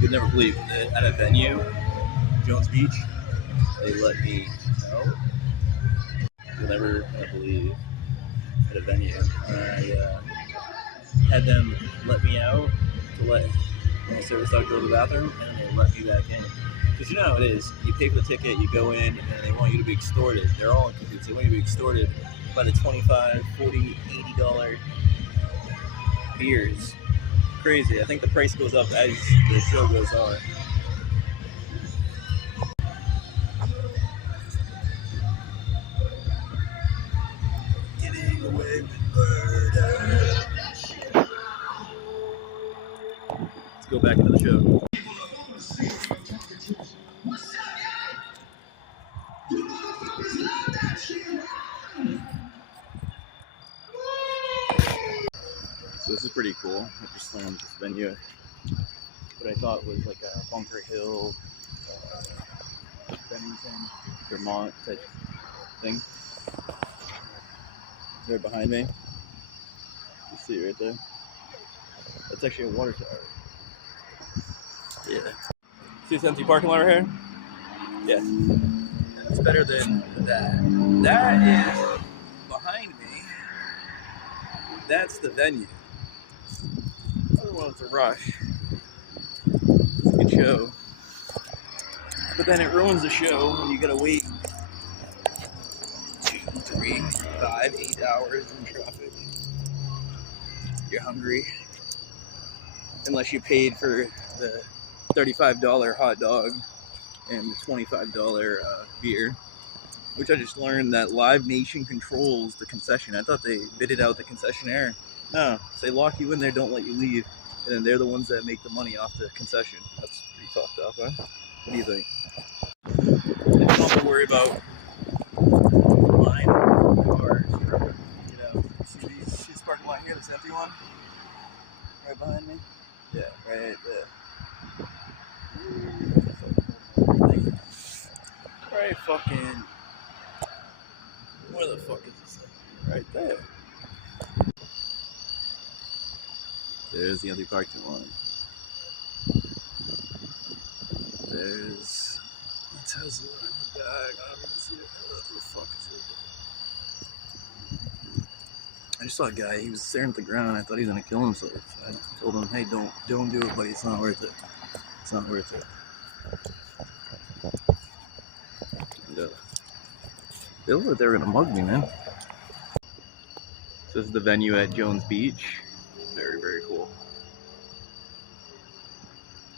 You'll never believe that at a venue, Jones Beach, they let me know. You'll never believe at a venue. I had them let me out to let my service dog go to the bathroom, and they let me back in. Because you know how it is. You pay for the ticket, you go in, and they want you to be extorted. They're all in cahoots. They want you to be extorted by the $25, $40, $80 beers. Crazy. I think the price goes up as the show goes on. Getting away with murder. Let's go back into the show. So this is pretty cool. I just landed this venue. What I thought was like a Bunker Hill, Bennington, Vermont type thing. They're behind me. You see it right there? That's actually a water tower. Yeah. See this empty parking lot right here? Yeah. It's better than that. That is behind me. That's the venue. I don't want it to rush. It's a good show. But then it ruins the show when you gotta wait 2, 3, 5, 8 hours in traffic. You're hungry. Unless you paid for the $35 hot dog and the $25 beer. Which I just learned that Live Nation controls the concession. I thought they bidded out the concessionaire. No, so they lock you in there, don't let you leave. And then they're the ones that make the money off the concession. That's pretty fucked up, huh? What do you think? They don't have to worry about line of cars. You know, see these parking lot here, this empty one? Right behind me? Yeah, right there. Right fucking... Where the fuck is this thing? Right there. There's the other parking lot. There's a Tesla in the back. I don't even see it. What the fuck is it? I just saw a guy. He was staring at the ground. I thought he was gonna kill himself. I told him, "Hey, don't do it, buddy. It's not worth it. It's not worth it." And, they look like they were gonna mug me, man. So this is the venue at Jones Beach. Very, very cool.